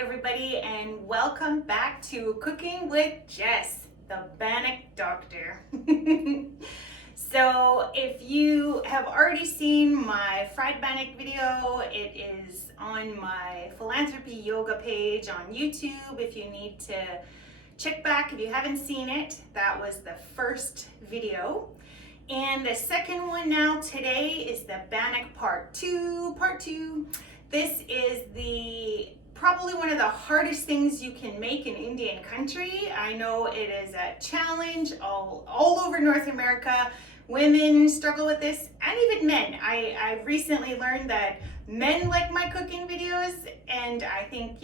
everybody, and welcome back to Cooking with Jess, the Bannock Doctor. So if you have already seen my fried bannock video, it is on my philanthropy yoga page on YouTube. If you need to check back, if you haven't seen it, that was the first video. And the second one now today is the bannock part two. This is probably one of the hardest things you can make in Indian country. I know it is a challenge all over North America. Women struggle with this, and even men. I've recently learned that men like my cooking videos, and I think,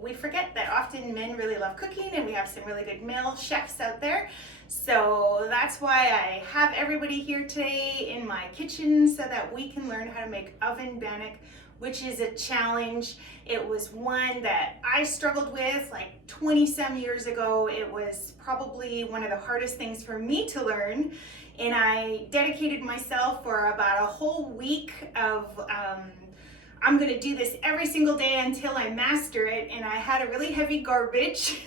we forget that often men really love cooking, and we have some really good male chefs out there. So that's why I have everybody here today in my kitchen so that we can learn how to make oven bannock, which is a challenge. It was one that I struggled with like 20 some years ago. It was probably one of the hardest things for me to learn. And I dedicated myself for about a whole week of, I'm gonna do this every single day until I master it. And I had a really heavy garbage.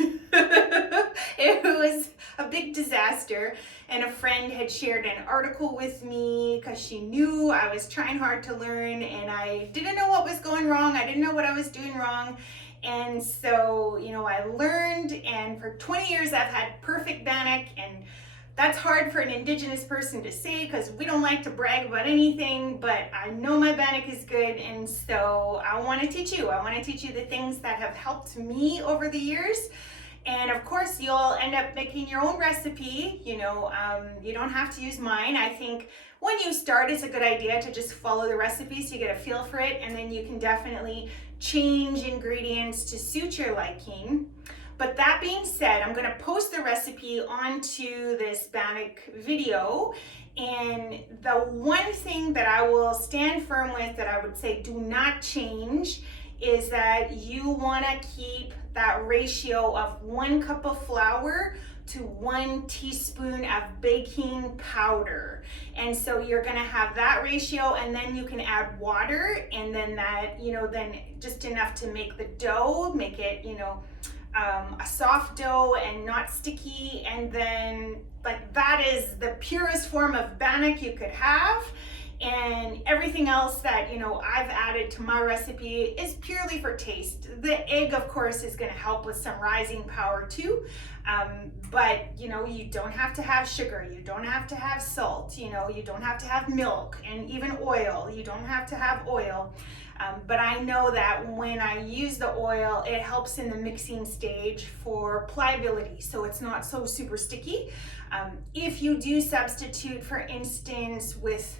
It was a big disaster. And a friend had shared an article with me because she knew I was trying hard to learn, and I didn't know what was going wrong. I didn't know what I was doing wrong. And so, I learned, and for 20 years I've had perfect bannock, and that's hard for an Indigenous person to say because we don't like to brag about anything, but I know my bannock is good, and so I want to teach you. I want to teach you the things that have helped me over the years. And of course, you'll end up making your own recipe. You don't have to use mine. I think when you start, it's a good idea to just follow the recipe so you get a feel for it, and then you can definitely change ingredients to suit your liking. But that being said, I'm gonna post the recipe onto this bannock video. And the one thing that I will stand firm with, that I would say do not change, is that you wanna keep that ratio of 1 cup of flour to 1 teaspoon of baking powder. And so you're gonna have that ratio, and then you can add water, and then that, then just enough to make the dough, make it, a soft dough and not sticky. And then that is the purest form of bannock you could have. And everything else that I've added to my recipe is purely for taste. The egg, of course, is going to help with some rising power too, but you don't have to have sugar, you don't have to have salt, you don't have to have milk, and even oil, you don't have to have oil. But I know that when I use the oil, it helps in the mixing stage for pliability, so it's not so super sticky. If you do substitute, for instance, with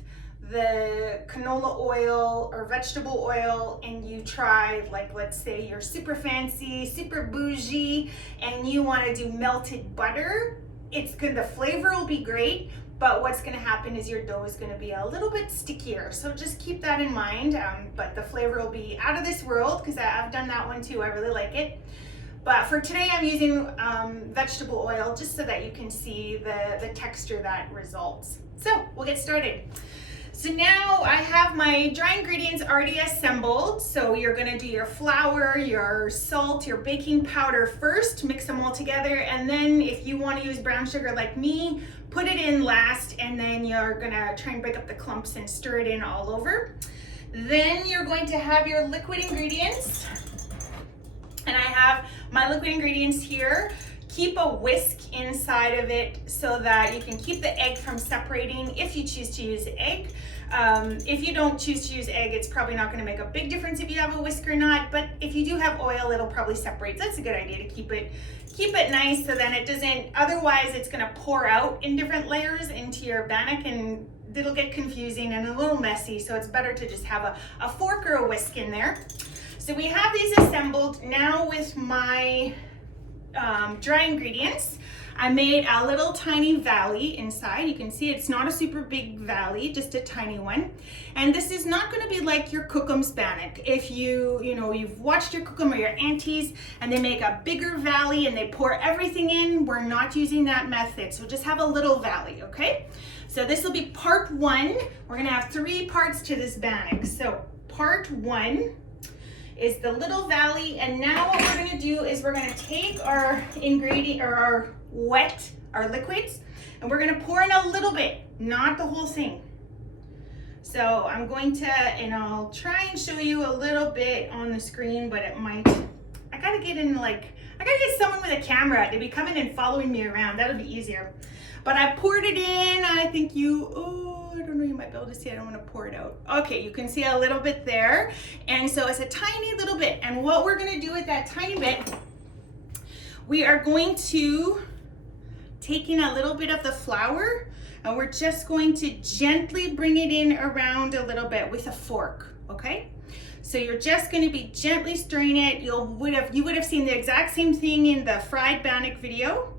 the canola oil or vegetable oil, and you try, let's say you're super fancy, super bougie, and you want to do melted butter, the flavor will be great, but what's going to happen is your dough is going to be a little bit stickier. So just keep that in mind. But the flavor will be out of this world, because I've done that one too. I really like it. But for today, I'm using vegetable oil just so that you can see the texture that results. So we'll get started. So now I have my dry ingredients already assembled. So you're gonna do your flour, your salt, your baking powder first, mix them all together. And then if you wanna use brown sugar like me, put it in last, and then you're gonna try and break up the clumps and stir it in all over. Then you're going to have your liquid ingredients. And I have my liquid ingredients here. Keep a whisk inside of it so that you can keep the egg from separating if you choose to use egg. If you don't choose to use egg, it's probably not going to make a big difference if you have a whisk or not, but if you do have oil, it'll probably separate. So that's a good idea to keep it nice, so then it doesn't, otherwise it's going to pour out in different layers into your bannock, and it'll get confusing and a little messy. So it's better to just have a fork or a whisk in there. So we have these assembled. Now with my dry ingredients, I made a little tiny valley inside. You can see it's not a super big valley, just a tiny one. And this is not going to be like your Cook'em's bannock. If you've watched your Cook'em or your aunties and they make a bigger valley and they pour everything in, we're not using that method. So just have a little valley, okay? So this will be part 1. We're going to have 3 parts to this bannock. So part 1, is the little valley. And now what we're gonna do is we're gonna take our ingredient or our liquids, and we're gonna pour in a little bit, not the whole thing. So I'm going to, and I'll try and show you a little bit on the screen, but it might, I gotta get someone with a camera to be coming and following me around. That'll be easier. But I poured it in. I think I don't know, you might be able to see. I don't want to pour it out. Okay, you can see a little bit there. And so it's a tiny little bit. And what we're going to do with that tiny bit, we are going to take in a little bit of the flour, and we're just going to gently bring it in around a little bit with a fork, okay? So you're just going to be gently stirring it. You would have seen the exact same thing in the fried bannock video.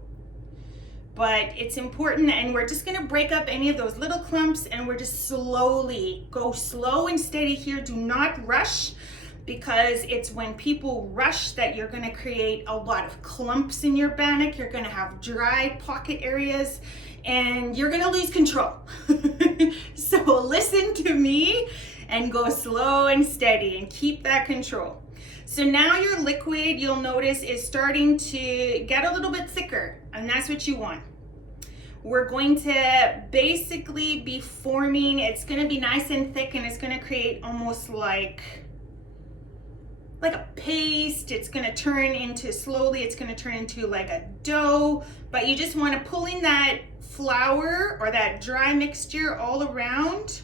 But it's important, and we're just gonna break up any of those little clumps, and we're just go slow and steady here. Do not rush, because it's when people rush that you're gonna create a lot of clumps in your bannock. You're gonna have dry pocket areas, and you're gonna lose control. So listen to me and go slow and steady and keep that control. So now your liquid, you'll notice, is starting to get a little bit thicker, and that's what you want. We're going to basically be forming, it's going to be nice and thick, and it's going to create almost like a paste. It's going to turn into, slowly, it's going to turn into like a dough, but you just want to pull in that flour or that dry mixture all around,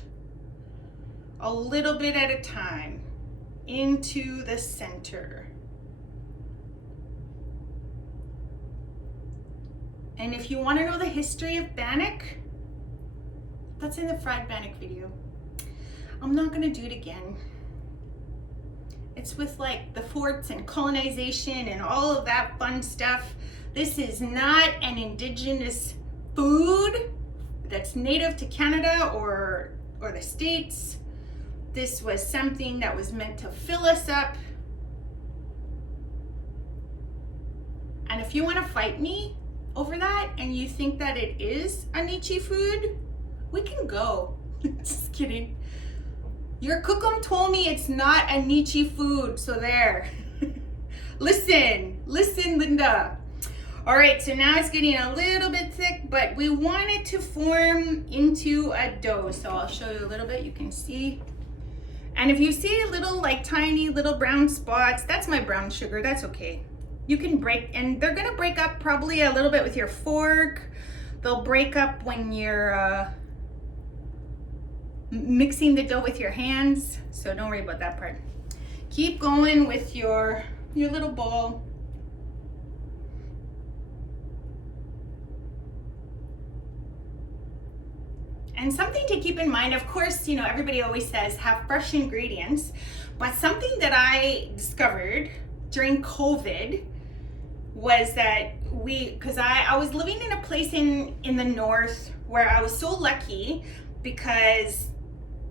a little bit at a time, into the center. And if you want to know the history of bannock, that's in the fried bannock video. I'm not going to do it again. It's with like the forts and colonization and all of that fun stuff. This is not an indigenous food that's native to Canada or the States. This was something that was meant to fill us up. And if you want to fight me over that and you think that it is a Nietzsche food, we can go. Just kidding. Your cookum told me it's not a Nietzsche food, so there. Listen, Linda. All right, so now it's getting a little bit thick, but we want it to form into a dough. So I'll show you a little bit, you can see. And if you see little, like tiny little brown spots, that's my brown sugar, that's okay. You can break, and they're gonna break up probably a little bit with your fork. They'll break up when you're mixing the dough with your hands, so don't worry about that part. Keep going with your little ball. And something to keep in mind, of course, you know, everybody always says have fresh ingredients, but something that I discovered during COVID was that because I was living in a place in the north where I was so lucky because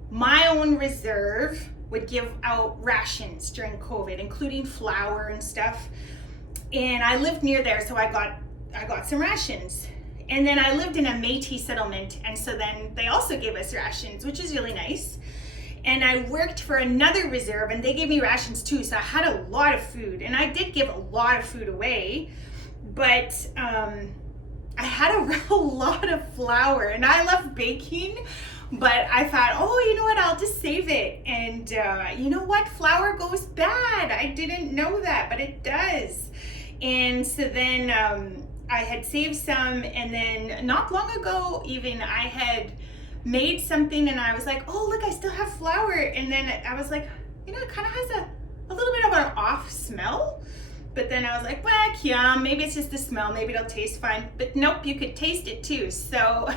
my own reserve would give out rations during COVID, including flour and stuff. And I lived near there, so I got some rations. And then I lived in a Métis settlement, and so then they also gave us rations, which is really nice. And I worked for another reserve, and they gave me rations too, so I had a lot of food. And I did give a lot of food away, but I had a real lot of flour, and I love baking, but I thought, oh, you know what, I'll just save it. And you know what, flour goes bad. I didn't know that, but it does. And so then I had saved some, and then not long ago even I had made something, and I was like, oh look, I still have flour. And then I was like, you know, it kind of has a little bit of an off smell. But then I was like, well, yeah, maybe it's just the smell, maybe it'll taste fine. But nope, you could taste it too. So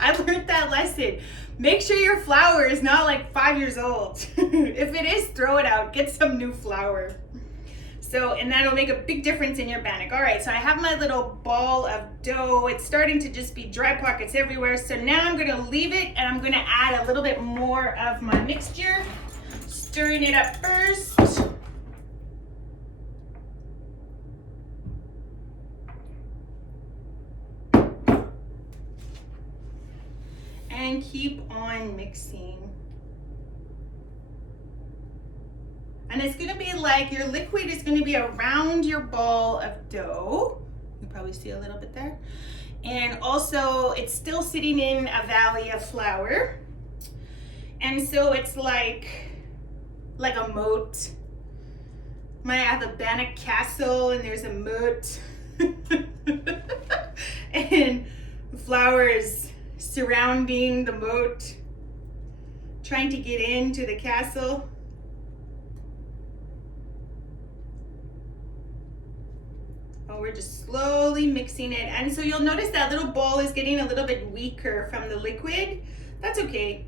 I learned that lesson. Make sure your flour is not like 5 years old. If it is, throw it out, get some new flour. So, and that'll make a big difference in your bannock. All right, so I have my little ball of dough. It's starting to just be dry pockets everywhere. So now I'm gonna leave it, and I'm gonna add a little bit more of my mixture. Stirring it up first. And keep on mixing. And it's gonna be like, your liquid is gonna be around your ball of dough. You probably see a little bit there. And also it's still sitting in a valley of flour. And so it's like a moat. Might have a Bannock castle and there's a moat. And flour is surrounding the moat, trying to get into the castle. Oh, we're just slowly mixing it. And so you'll notice that little ball is getting a little bit weaker from the liquid. That's okay.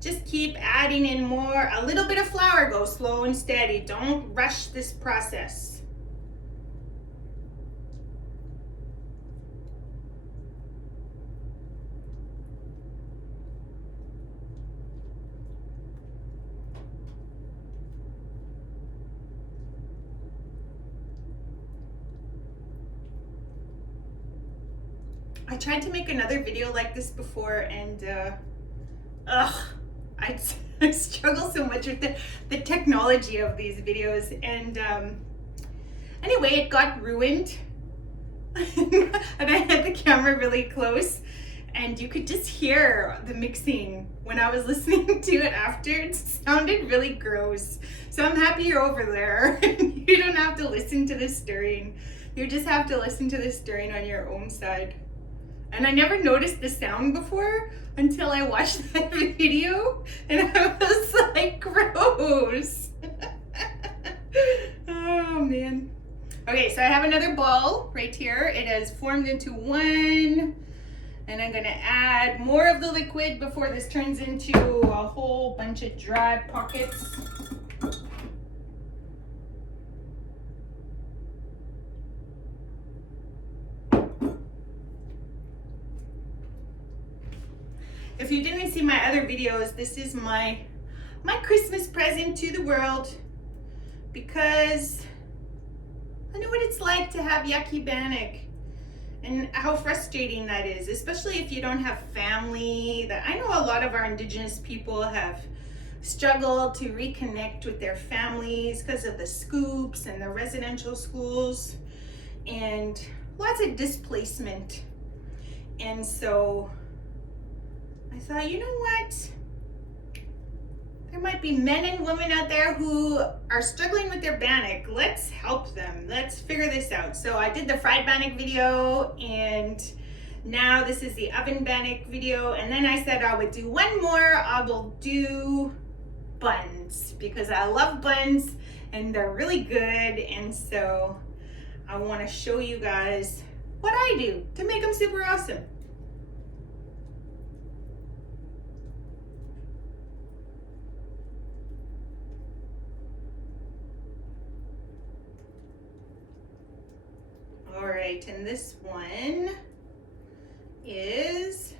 Just keep adding in more. A little bit of flour, go slow and steady. Don't rush this process. I tried to make another video like this before, and I struggle so much with the technology of these videos. And anyway, it got ruined. And I had the camera really close, and you could just hear the mixing when I was listening to it after. It sounded really gross. So I'm happy you're over there. You don't have to listen to the stirring. You just have to listen to the stirring on your own side. And I never noticed the sound before until I watched that video, and I was like, gross. Oh man. Okay, so I have another ball right here. It has formed into one, and I'm gonna add more of the liquid before this turns into a whole bunch of dry pockets. If you didn't see my other videos, this is my Christmas present to the world, because I know what it's like to have yucky bannock and how frustrating that is, especially if you don't have family. That I know a lot of our Indigenous people have struggled to reconnect with their families because of the scoops and the residential schools and lots of displacement. And so I thought, you know what? There might be men and women out there who are struggling with their bannock. Let's help them. Let's figure this out. So I did the fried bannock video, and now this is the oven bannock video. And then I said I would do one more. I will do buns, because I love buns and they're really good. And so I want to show you guys what I do to make them super awesome. All right, and this one is,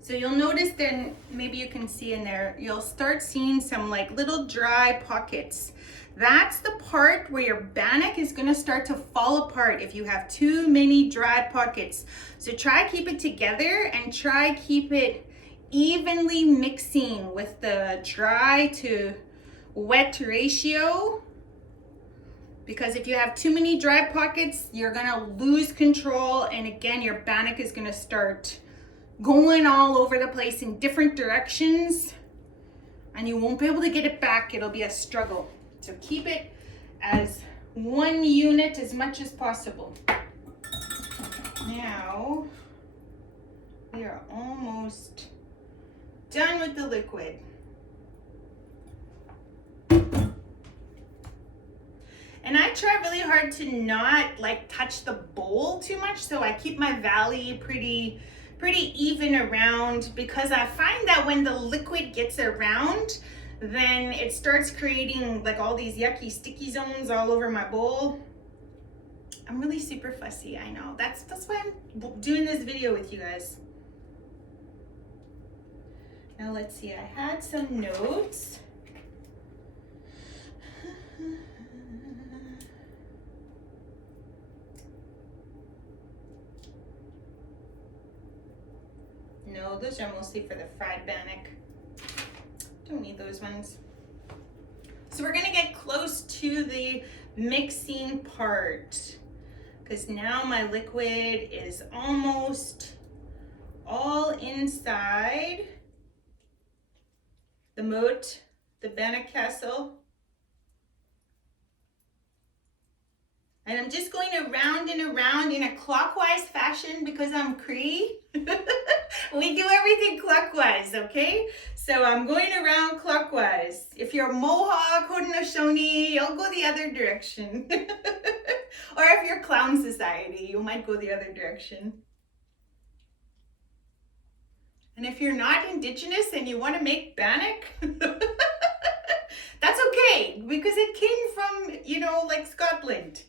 so you'll notice there, maybe you can see in there, you'll start seeing some like little dry pockets. That's the part where your bannock is gonna start to fall apart if you have too many dry pockets. So try keep it together and try keep it evenly mixing with the dry to wet ratio. Because if you have too many dry pockets, you're gonna lose control, and again, your bannock is gonna start going all over the place in different directions, and you won't be able to get it back. It'll be a struggle. So keep it as one unit as much as possible. Now, we are almost done with the liquid. And I try really hard to not like touch the bowl too much, so I keep my valley pretty even around, because I find that when the liquid gets around, then it starts creating like all these yucky sticky zones all over my bowl. I'm really super fussy, I know. That's why I'm doing this video with you guys. Now let's see, I had some notes. No, those are mostly for the fried bannock. don't need those ones. So we're gonna get close to the mixing part because now my liquid is almost all inside the moat, the Bannock castle. And I'm just going around and around in a clockwise fashion because I'm Cree. We do everything clockwise, okay? So I'm going around clockwise. If you're Mohawk, Haudenosaunee, you'll go the other direction. Or if you're Clown Society, you might go the other direction. And if you're not Indigenous and you want to make Bannock, that's okay because it came from, you know, like Scotland.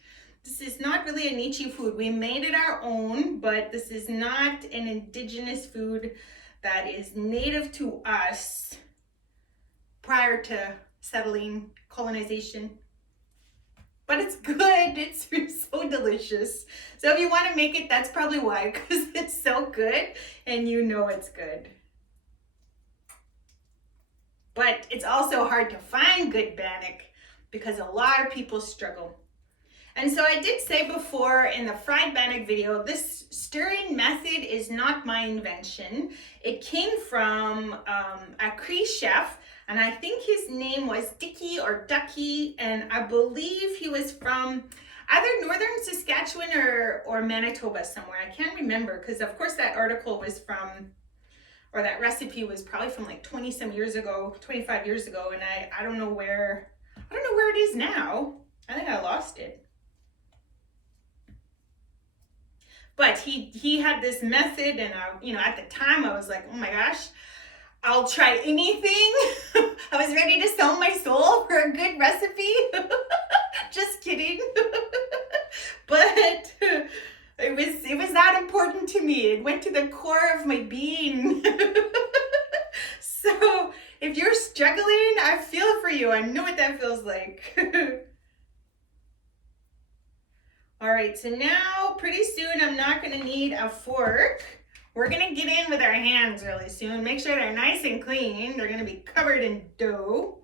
This is not really a niche food. We made it our own, but this is not an Indigenous food that is native to us prior to settling, colonization. But it's good. It's so delicious. So if you want to make it, that's probably why, because it's so good and you know it's good. But it's also hard to find good Bannock because a lot of people struggle. And so I did say before in the fried Bannock video, this stirring method is not my invention. It came from a Cree chef, and I think his name was Dickie or Ducky, and I believe he was from either northern Saskatchewan or Manitoba somewhere. I can't remember because of course that article was from, or that recipe was probably from like 20 some years ago, 25 years ago, and I don't know where it is now. I think I lost it. But he had this method, and at the time I was like, oh my gosh, I'll try anything. I was ready to sell my soul for a good recipe. Just kidding. But it was that important to me. It went to the core of my being. So if you're struggling, I feel for you. I know what that feels like. All right, so now pretty soon I'm not gonna need a fork. We're gonna get in with our hands really soon. Make sure they're nice and clean. They're gonna be covered in dough.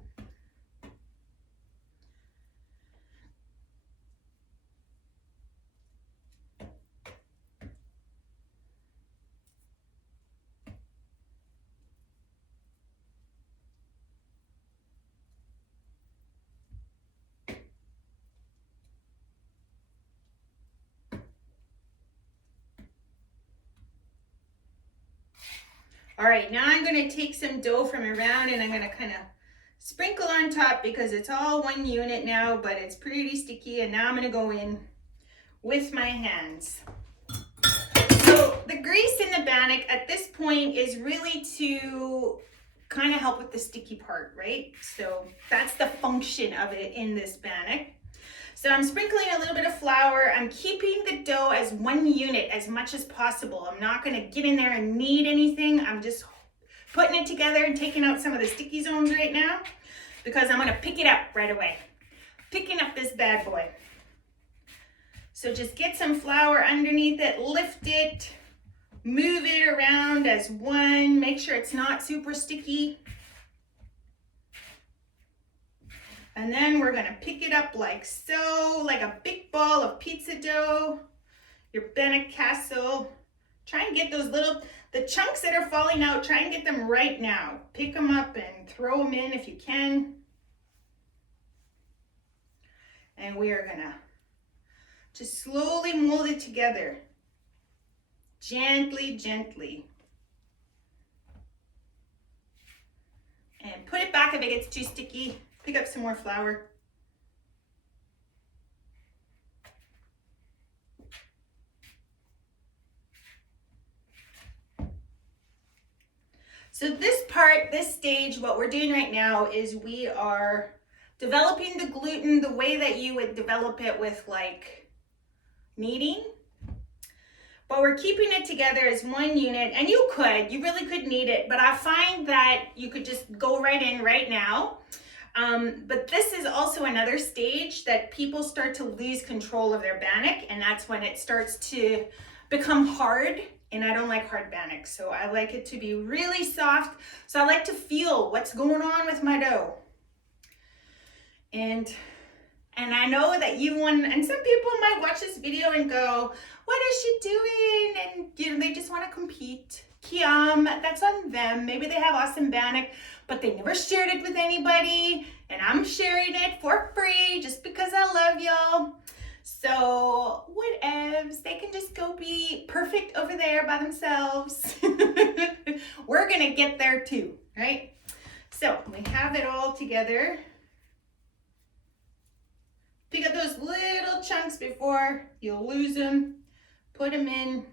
All right, now I'm gonna take some dough from around and I'm gonna kind of sprinkle on top because it's all one unit now, but it's pretty sticky. And now I'm gonna go in with my hands. So the grease in the Bannock at this point is really to kind of help with the sticky part, right? So that's the function of it in this Bannock. So I'm sprinkling a little bit of flour. I'm keeping the dough as one unit as much as possible. I'm not gonna get in there and knead anything. I'm just putting it together and taking out some of the sticky zones right now because I'm gonna pick it up right away. Picking up this bad boy. So just get some flour underneath it, lift it, move it around as one, make sure it's not super sticky. And then we're gonna pick it up like so, like a big ball of pizza dough, your Bannock castle. Try and get the chunks that are falling out, try and get them right now. Pick them up and throw them in if you can. And we are gonna just slowly mold it together. Gently, gently. And put it back if it gets too sticky. Pick up some more flour. So this stage, what we're doing right now is we are developing the gluten the way that you would develop it with like kneading. But we're keeping it together as one unit, and you really could knead it, but I find that you could just go right in right now. But this is also another stage that people start to lose control of their Bannock, and that's when it starts to become hard and I don't like hard bannock, so I like it to be really soft. So I like to feel what's going on with my dough. And I know that and some people might watch this video and go, what is she doing? And you know, they just want to compete. That's on them. Maybe they have awesome bannock, but they never shared it with anybody, and I'm sharing it for free just because I love y'all. So whatevs, they can just go be perfect over there by themselves. We're gonna get there too, right? So we have it all together. Pick up those little chunks before you'll lose them. Put them in.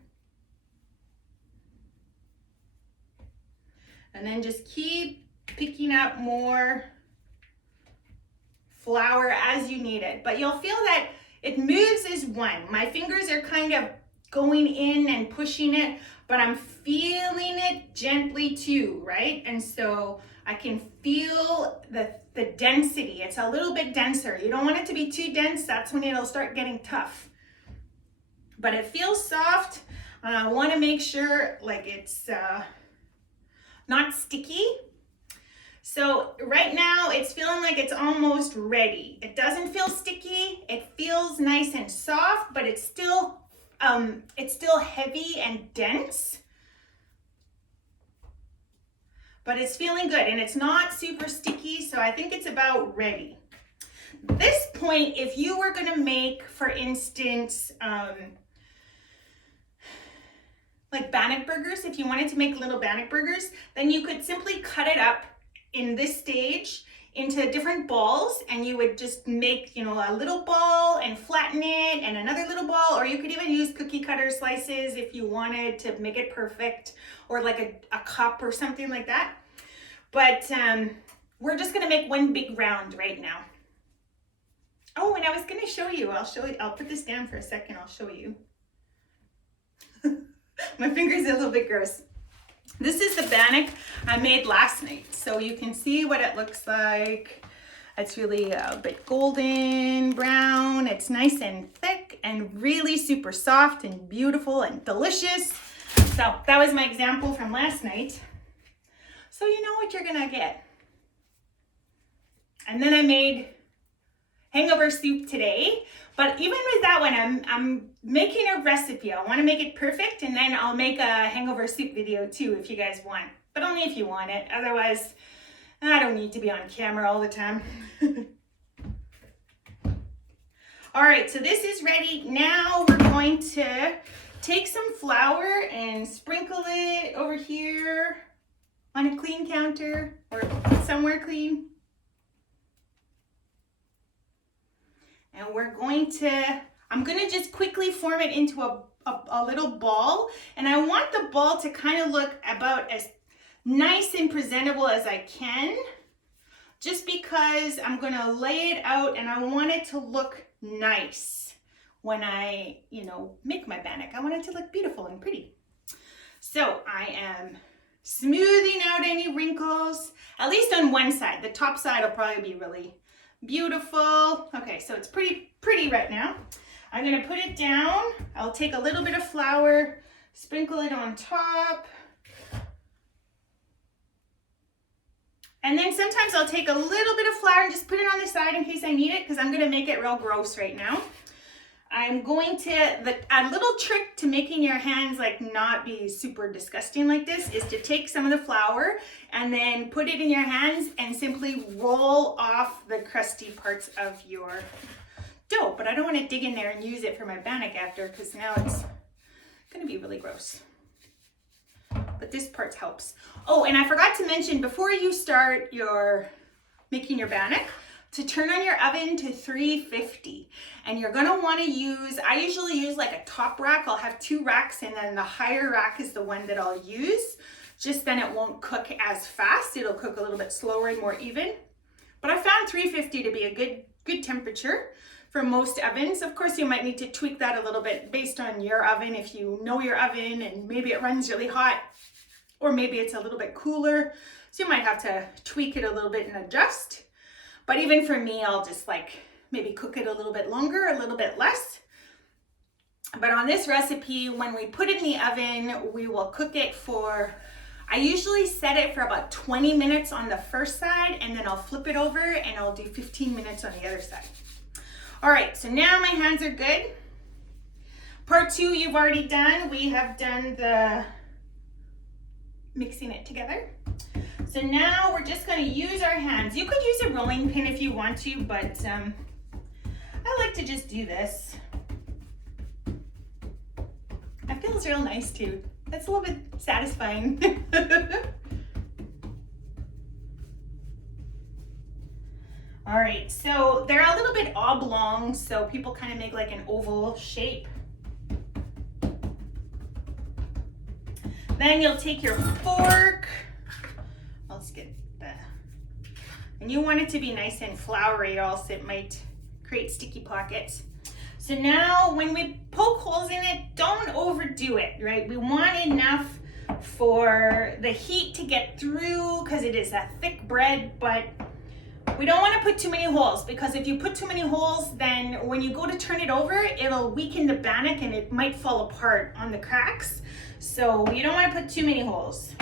And then just keep picking up more flour as you need it. But you'll feel that it moves as one. My fingers are kind of going in and pushing it, but I'm feeling it gently too, right? And so I can feel the density. It's a little bit denser. You don't want it to be too dense. That's when it'll start getting tough. But it feels soft. I want to make sure like it's not sticky. So right now it's feeling like it's almost ready. It doesn't feel sticky. It feels nice and soft, but it's still heavy and dense. But it's feeling good, and it's not super sticky, so I think it's about ready. This point, if you were gonna make, for instance, like bannock burgers, if you wanted to make little bannock burgers, then you could simply cut it up in this stage into different balls, and you would just make, you know, a little ball and flatten it, and another little ball, or you could even use cookie cutter slices if you wanted to make it perfect, or like a cup or something like that. But we're just gonna make one big round right now. Oh, and I was gonna show you, I'll put this down for a second, I'll show you. My finger's a little bit gross. This is the bannock I made last night. So you can see what it looks like. It's really a bit golden brown. It's nice and thick and really super soft and beautiful and delicious. So that was my example from last night. So you know what you're gonna get. And then I made hangover soup today. But even with that one, I'm making a recipe. I want to make it perfect, and then I'll make a hangover soup video too if you guys want. But only if you want it. Otherwise, I don't need to be on camera all the time. All right, so this is ready. Now we're going to take some flour and sprinkle it over here on a clean counter or somewhere clean. And I'm going to just quickly form it into a little ball. And I want the ball to kind of look about as nice and presentable as I can, just because I'm going to lay it out and I want it to look nice when I, make my bannock. I want it to look beautiful and pretty. So I am smoothing out any wrinkles, at least on one side. The top side will probably be really beautiful. Okay, so it's pretty right now. I'm gonna put it down. I'll take a little bit of flour, sprinkle it on top. And then sometimes I'll take a little bit of flour and just put it on the side in case I need it, because I'm gonna make it real gross right now. I'm going to, a little trick to making your hands like not be super disgusting like this is to take some of the flour and then put it in your hands and simply roll off the crusty parts of your dough. But I don't want to dig in there and use it for my bannock after, because now it's going to be really gross. But this part helps. Oh, and I forgot to mention, before you start making your bannock, to turn on your oven to 350, and you're gonna want to I usually use like a top rack. I'll have 2 racks, and then the higher rack is the one that I'll use. Just then it won't cook as fast. It'll cook a little bit slower and more even. But I found 350 to be a good temperature for most ovens. Of course, you might need to tweak that a little bit based on your oven, if you know your oven and maybe it runs really hot, or maybe it's a little bit cooler. So you might have to tweak it a little bit and adjust. But even for me, I'll just maybe cook it a little bit longer, a little bit less. But on this recipe, when we put it in the oven, we will cook it for, I usually set it for about 20 minutes on the first side, and then I'll flip it over and I'll do 15 minutes on the other side. All right, so now my hands are good. Part 2 you've already done. We have done the mixing it together. So now we're just going to use our hands. You could use a rolling pin if you want to, but I like to just do this. That feels real nice too. That's a little bit satisfying. All right, so they're a little bit oblong, so people kind of make like an oval shape. Then you'll take your fork. Let's get that. And you want it to be nice and floury, or else it might create sticky pockets. So now when we poke holes in it, don't overdo it, right? We want enough for the heat to get through because it is a thick bread, but we don't want to put too many holes, because if you put too many holes, then when you go to turn it over, it'll weaken the bannock and it might fall apart on the cracks. So you don't want to put too many holes.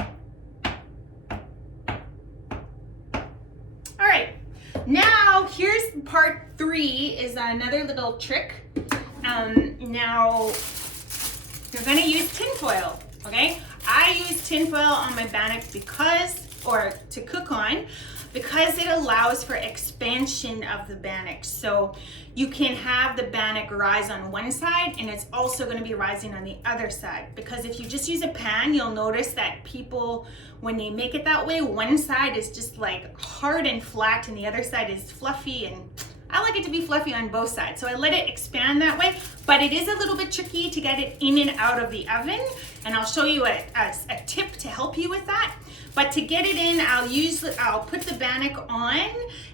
All right, now here's part 3 is another little trick. Now you're going to use tin foil, okay? I use tin foil on my bannock to cook on, because it allows for expansion of the bannock. So you can have the bannock rise on one side, and it's also going to be rising on the other side. Because if you just use a pan, you'll notice that people, when they make it that way, one side is just like hard and flat and the other side is fluffy, and I like it to be fluffy on both sides. So I let it expand that way, but it is a little bit tricky to get it in and out of the oven, and I'll show you a tip to help you with that. But to get it in, I'll put the bannock on,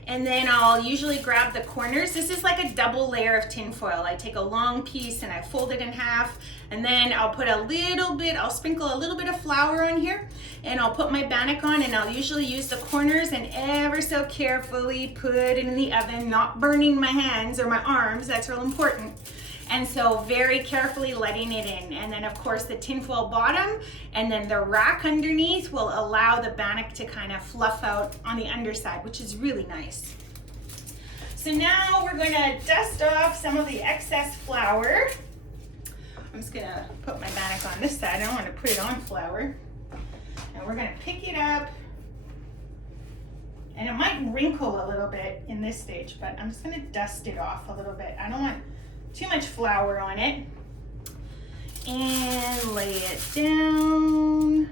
and then I'll usually grab the corners. This is like a double layer of tin foil. I take a long piece and I fold it in half, and then I'll sprinkle a little bit of flour on here, and I'll put my bannock on, and I'll usually use the corners and ever so carefully put it in the oven, not burning my hands or my arms. That's real important. And so very carefully letting it in. And then of course the tinfoil bottom and then the rack underneath will allow the bannock to kind of fluff out on the underside, which is really nice. So now we're going to dust off some of the excess flour. I'm just going to put my bannock on this side. I don't want to put it on flour. And we're going to pick it up. And it might wrinkle a little bit in this stage, but I'm just going to dust it off a little bit. I don't want too much flour on it. And lay it down.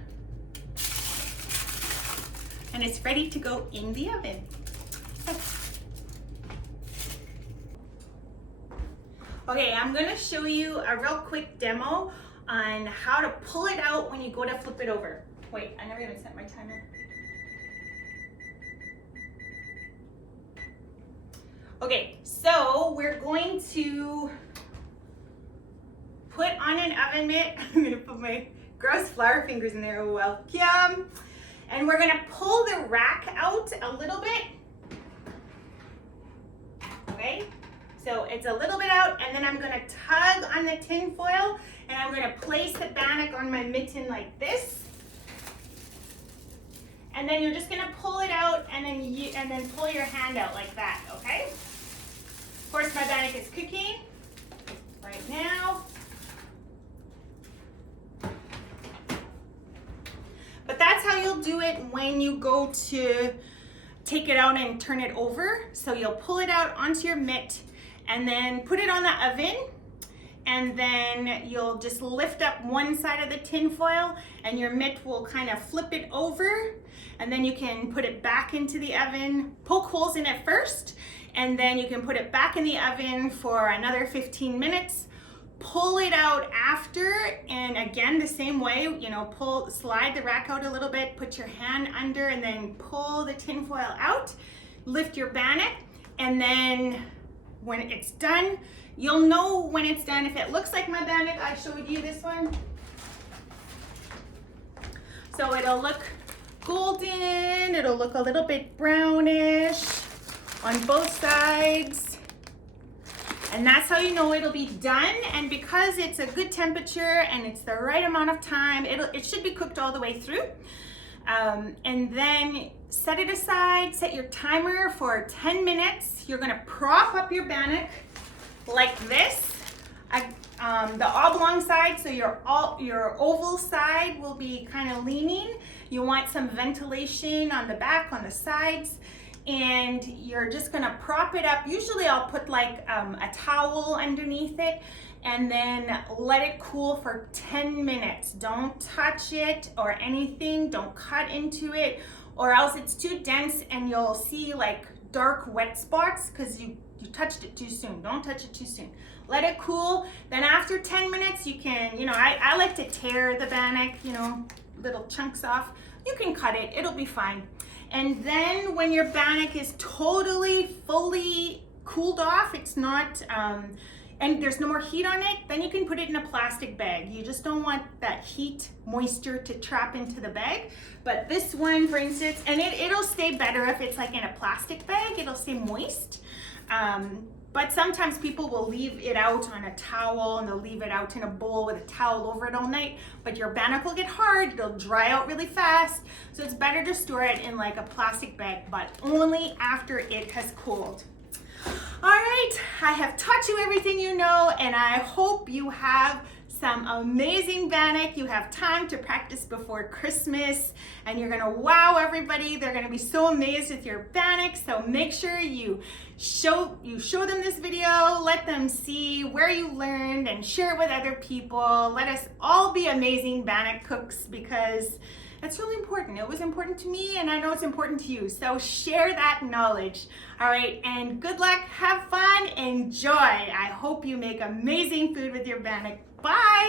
And it's ready to go in the oven. Okay, I'm gonna show you a real quick demo on how to pull it out when you go to flip it over. Wait, I never even set my timer. Okay, so we're going to put on an oven mitt. I'm gonna put my gross flour fingers in there. Welcome. And we're gonna pull the rack out a little bit. Okay, so it's a little bit out, and then I'm gonna tug on the tin foil, and I'm gonna place the bannock on my mitten like this. And then you're just gonna pull it out, and then pull your hand out like that, okay? Of course, my bannock is cooking right now. But that's how you'll do it when you go to take it out and turn it over. So you'll pull it out onto your mitt and then put it on the oven, and then you'll just lift up one side of the tin foil and your mitt will kind of flip it over, and then you can put it back into the oven, poke holes in it first, and then you can put it back in the oven for another 15 minutes. Pull it out after, and again the same way, you know, slide the rack out a little bit, put your hand under, and then pull the tin foil out, lift your bannock, and then when it's done, you'll know when it's done. If it looks like my bannock, I showed you this one. So it'll look golden, it'll look a little bit brownish on both sides. And that's how you know it'll be done. And because it's a good temperature and it's the right amount of time, it should be cooked all the way through. And then set it aside, set your timer for 10 minutes. You're gonna prop up your bannock like this. The oblong side, so your oval side will be kind of leaning. You want some ventilation on the back, on the sides, and you're just gonna prop it up. Usually I'll put like a towel underneath it and then let it cool for 10 minutes. Don't touch it or anything, don't cut into it, or else it's too dense and you'll see like dark wet spots because you touched it too soon. Don't touch it too soon. Let it cool. Then after 10 minutes, you can, I like to tear the bannock, little chunks off. You can cut it, it'll be fine. And then when your bannock is totally, fully cooled off, it's not, and there's no more heat on it, then you can put it in a plastic bag. You just don't want that heat, moisture to trap into the bag. But this one, for instance, and it'll stay better if it's like in a plastic bag, it'll stay moist. But sometimes people will leave it out on a towel and they'll leave it out in a bowl with a towel over it all night, but your bannock will get hard, it'll dry out really fast. So it's better to store it in like a plastic bag, but only after it has cooled. All right, I have taught you everything you know, and I hope you have some amazing bannock. You have time to practice before Christmas, and you're gonna wow everybody. They're gonna be so amazed with your bannock. So make sure you show them this video, let them see where you learned, and share it with other people. Let us all be amazing bannock cooks, because it's really important. It was important to me, and I know it's important to you. So share that knowledge. All right, and good luck, have fun, enjoy. I hope you make amazing food with your bannock. Bye.